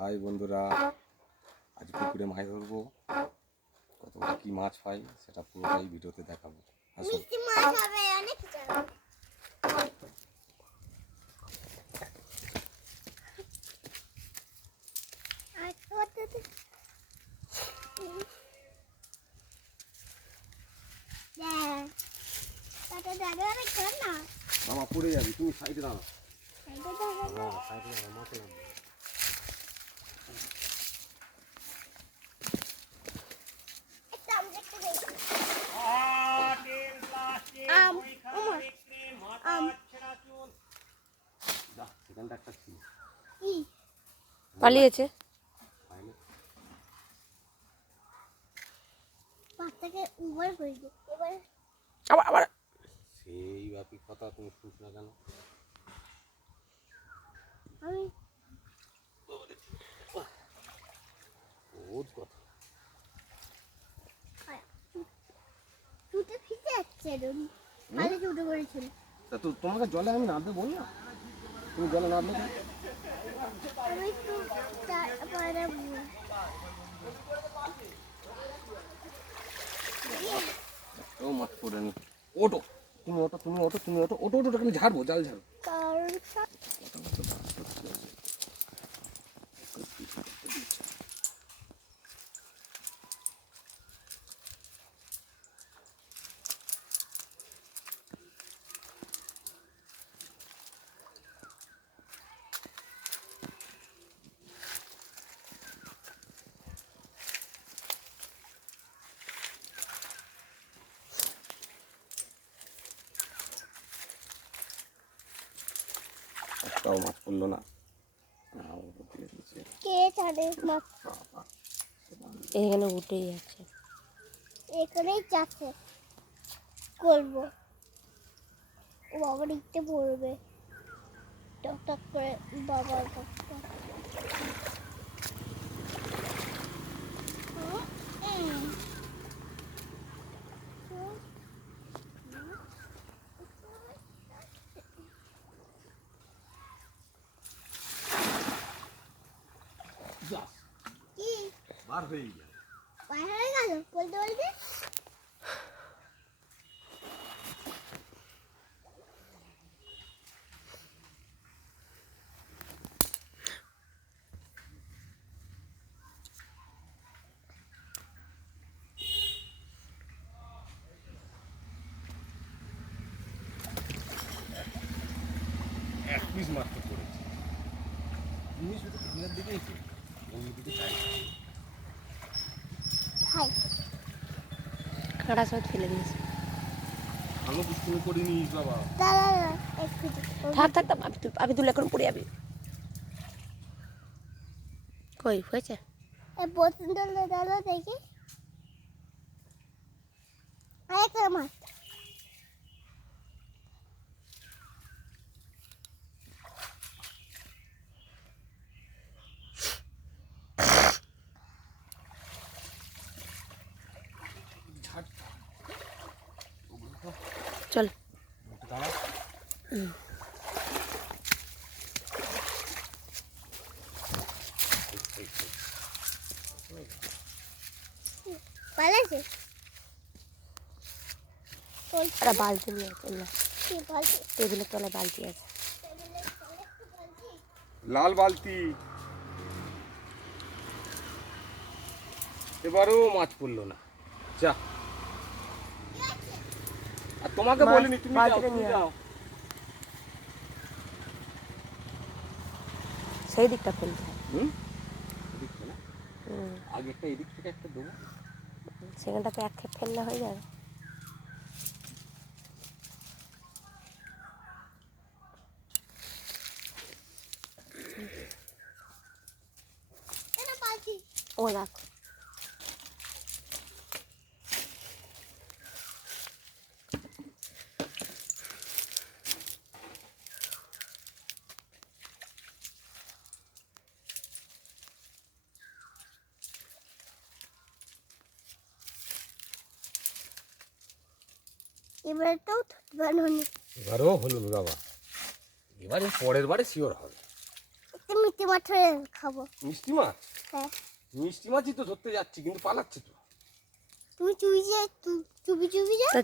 High বন্ধুরা, আজ পুকুরে মাছ ধরবো। কতটা কি মাছ পাই সেটা পুরোটাই ভিডিওতে দেখাবো। মিষ্টি মাছ হবে অনেক কিছু। মামা পড়ে যাবি, তুমি সাইডে দাঁড়াও। পালিয়েছে। আবার সেই বাপি কথা তুমি শুনছ না কেন? তোমাকে জলে আমি নামতে বল না, তুমি জলে নামবে না। ও মাছ পড়ে নি। ওটো তুমি ওটো, তুমি ওটো, তুমি ওটো, ওটো ওটো আমি ঝাড়বো, জাল ঝাড়ো। একটাও মাছ পড়লো না। এখানে উঠেই আছে, এখানেই চাচ্ছে করবো। ও আবার ইচ্ছে পড়বে টক টক করে বাবার কাছে। বার হয়ে গেল, বলতে বলতে এক পিস মাত্র পড়েছে। তুমি শুধু পিছনের দিকেই তো, অন্যদিকে চাই। কাঁড়া সব ফেলে দিয়েছে। ভালো দুষ্টুমি করিনি বাবা। থাক থাক থাক, আমি তুলে এখন পড়ে যাবি। কই হয়েছে? বোতলটা ডালো দেখি। আরেকটা মাছ। চল। পালাইছে। একটা বালতি নিয়ে চল, টেবিলের তলায় বালতি আছে। লাল বালতি। এবারেও মাছ পড়লো না। যা, আর তোমাকে বলিনি, তুমি যাও, তুমি যাও। সেই দিকটা ফেলতে হয়। আগে একটা এদিক থেকে একটা দেবো। সেখানটাতে এক খেপ ফেললে হয়ে যাবে। ও রাখ। এবারে তো এবারেও হলো বাবা, এবারে পরের বারে শিওর হবে। তুমি মিষ্টি মাছ ধরে খাবো। মিষ্টি মাছ? হ্যাঁ। মিষ্টি মাছই তো ধরতে যাচ্ছি, কিন্তু পালাচ্ছে তো। তুমি চুপি চুপি যা। তা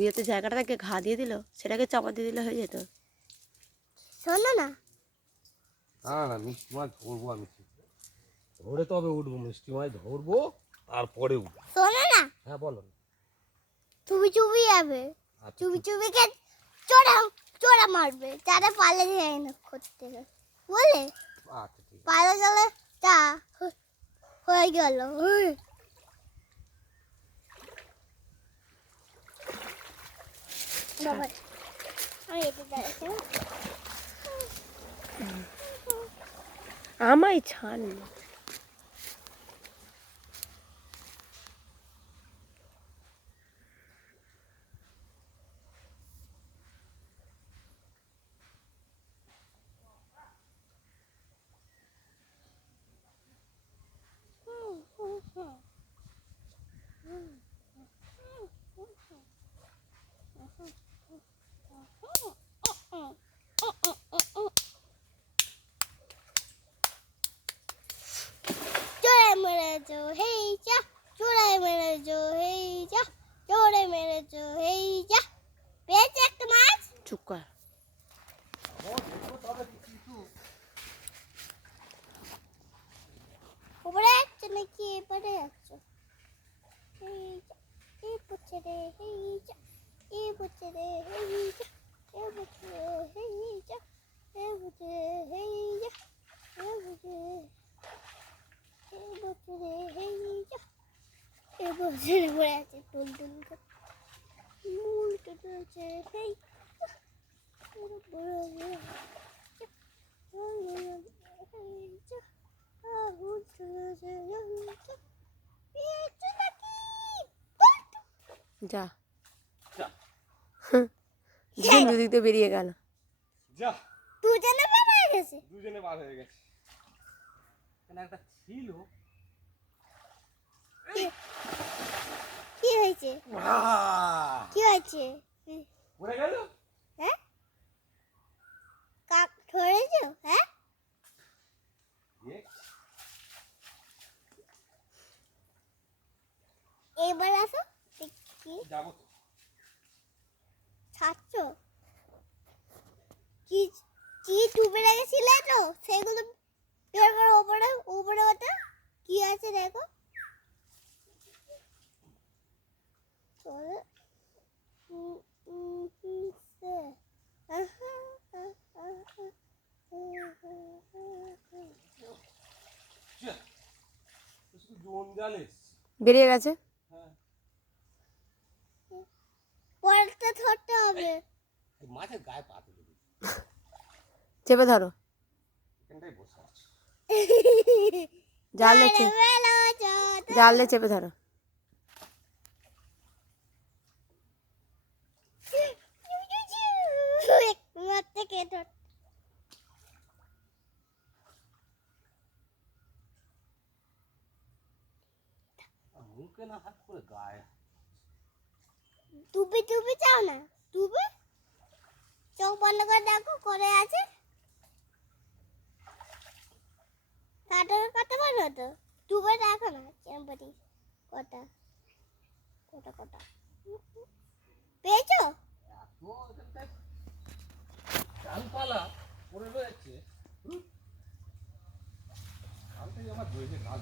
ইয়েতে জায়গাটাকে ঘা দিয়ে দিল, সেটাকে চাপা দিয়ে দিলে হয়ে যেত। শোনো না, না না, মিষ্টি মাছ ধরবো আমি, ধরে তবে উঠবো, মিষ্টি মাছ ধরবো তারপরে উঠবো। শোনো না, হ্যাঁ বলো। চুপি চুপি যাবে। আচ্ছা, চুপি চুপিকে চোরা চোরা মারবে, যারা পালে যায় না করতে গেলে বলে আচ্ছা ঠিক আছে। পালে গেলে যা হয়ে গেল। বাবা আমি এটা দাঁড়াচ্ছি। আমায় ছাড় না। চোরে মেরেছো হেই যা, চোরে মেরেছো হেই যা, চোরে মেরেছো হেই যা। পেয়েছে একটা মাছ। চুপ কর। উপরে যাচ্ছে নাকি এবারে যাচ্ছে? হেই যা, এই পুচ্ছে রে হেই যা, এই পুচ্ছে রে হেই যা, এই পুচ্ছে রে হেই যা, এই পুচ্ছে রে হেই যা, এই পুচ্ছে রে, এই পুচ্ছে রে হেই যা, এই পুচ্ছে রে পড়ে আছে টুল টুল করে। মূল টুটছে হেই যা, বড় বড় হেই যা, হেই যা, আগুন চলেছে হেই যা। পেয়েছো নাকি? যা। যা। দুজন দুদিক দিয়ে বেরিয়ে গেল। যা, দুজনে বেরিয়ে গেছে। দুজনে বার হয়ে গেছে। এখানে একটা ছিল। কি হয়েছে? কি হয়েছে? পড়ে গেল। হ্যাঁ, কাক ধরেছো? হ্যাঁ, এবার আসো দেখি। যাবো তো। ছাড়ছ কি? কি ডুবে রেখেছিলে তো সেগুলো বের করো। উপরে উপরে ওটা কি আছে দেখো। চলো। যা, তো শুধু জোন জাল এসছে। বেরিয়ে গেছে। হ্যাঁ, পরেরটা ধরতে হবে। এই মাছের গায়ে পা তুলে দিই, চেপে ধরো। এখানটাই বসে আছে। জালে জালে চেপে ধরো। মারতে কে ধর? মুখে না হাত করে গায়ে। টুপি টুপি চাও না? টুপি চোখ বন্ধ করে দেখো করে আছে। কাটার কাটতে পারো তো? টুপি দেখো না চেম্পাটি কটা কটা কটা পেয়েছো? ডালপালা পড়ে রয়েছে। কাল থেকে আমার ধরেছে কাল।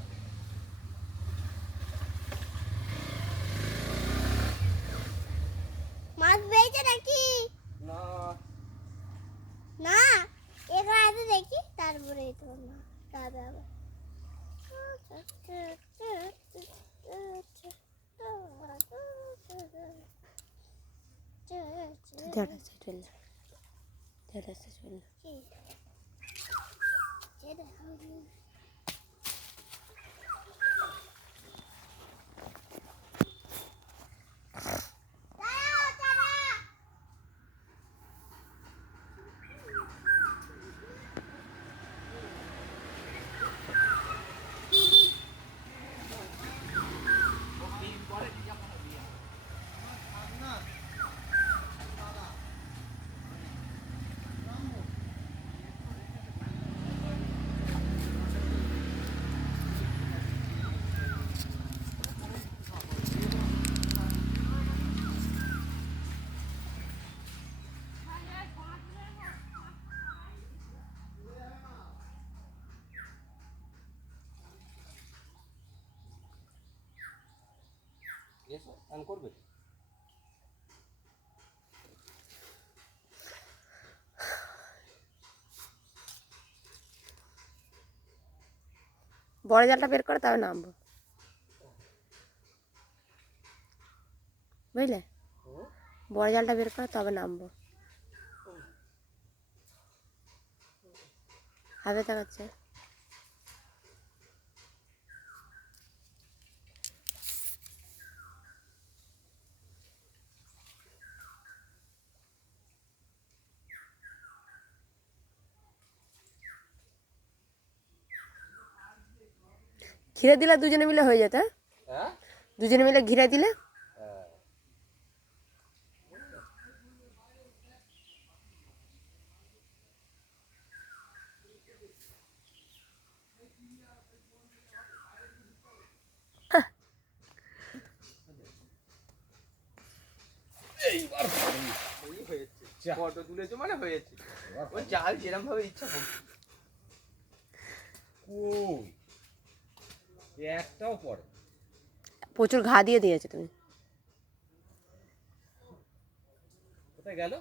মাছ পেয়েছে নাকি? না, না, এখানে আছে দেখি তারপরে তো না তারপরে আবার ঝাড়াচ্ছে চললো, ঝাড়াচ্ছে চললো। এসো স্নান করবে। বড় জালটা বের করে তবে নামবো, বুঝলে? বড় জালটা বের করে তবে নামবো। হবে দেখাচ্ছে। ঘিরে দিলে দুজনে মিলে হয়ে যেত। হ্যাঁ দুজনে মিলে ঘিরে দিলে। এইবার এই হয়েছে, ফটো তুলেছো মানে হয়েছে। ওই জাল যেরকম ভাবে ইচ্ছা করছে। কই একটাও পড়ে। প্রচুর ঘা দিয়ে দিয়েছে তুমি। কোথায় গেল?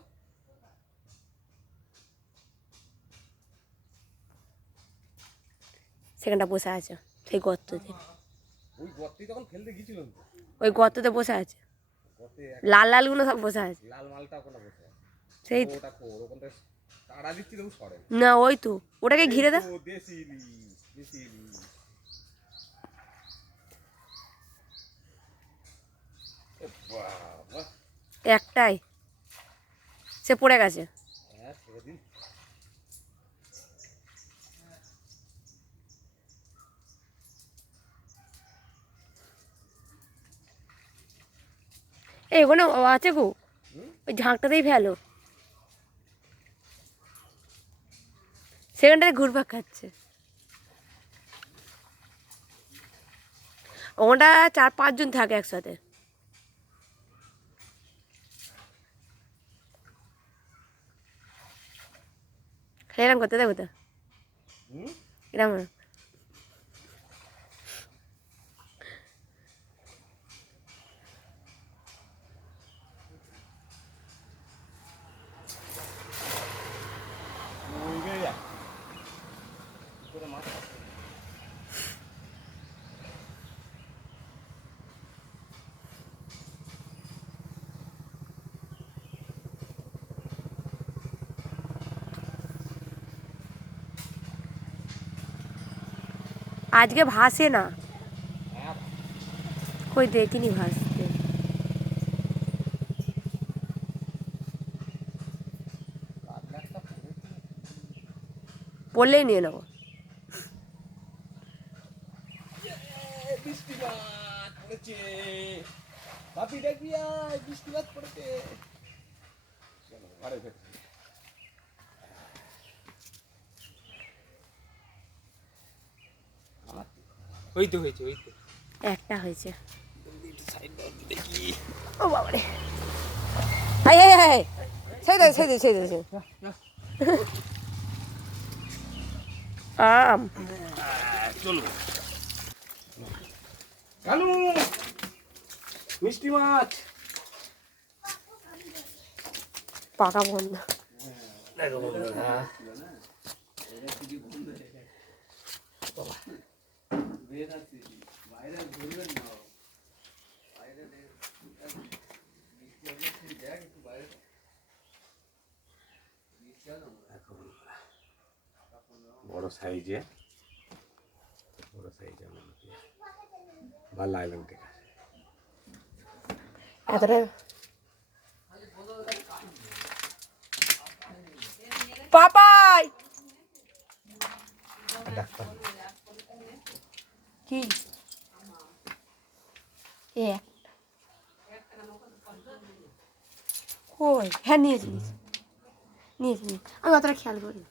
সেখানটা বসে আছে সেই গর্ততে। ওই গর্তে তখন ফেলতে গিয়েছিলাম তো। ওই গর্ততে বসে আছে, গর্তে লাল লালগুলো সব বসে আছে। লাল মালটা ওখানে বসে আছে। সেই ওটা খোর ওখান থেকে তাড়া দিচ্ছি তবু সরে না। না, ওই তো ওটাকে ঘিরে দাও। ও দেশি ইলিশ, দেশি ইলিশ। এ বাবা, একটাই, সে পড়ে গেছে। হ্যাঁ ছেড়ে দিন। এই ওখানে আছে গো, ওই ঝাঁকটাতেই ফেলো। সেখানটাতে ঘুরপাক খাচ্ছে। ওটা 4-5 জন থাকে একসাথে। এরকম করতে দেখো তো, এরকম আজকে ভাসে না, কই দেখিনি ভাসতে। পড়লেই নিয়ে নেবো। বৃষ্টিপাত পড়েছে, বাপি ডাকি আয়, বৃষ্টিপাত পড়েছে। চলো ঘরে ফের। ওই তো হয়েছে, ওই তো। একটা হয়েছে। সাইড দেখি। ও বাবারে, হাই হাই হাই, সেই দে সেই দে সেই দে সেই দে। আম চলো কালু, মিষ্টি মাছ। পাকা বন্ধ। বড় সাইজে, বড় সাইজে ভালো লাগলাম। ঠিক আছে, এতটা পাপাই ডাক্তার কি এ কই, হ্যাঁ নিয়েছি নিয়েছি নিয়েছি, আমি অতটা খেয়াল করি।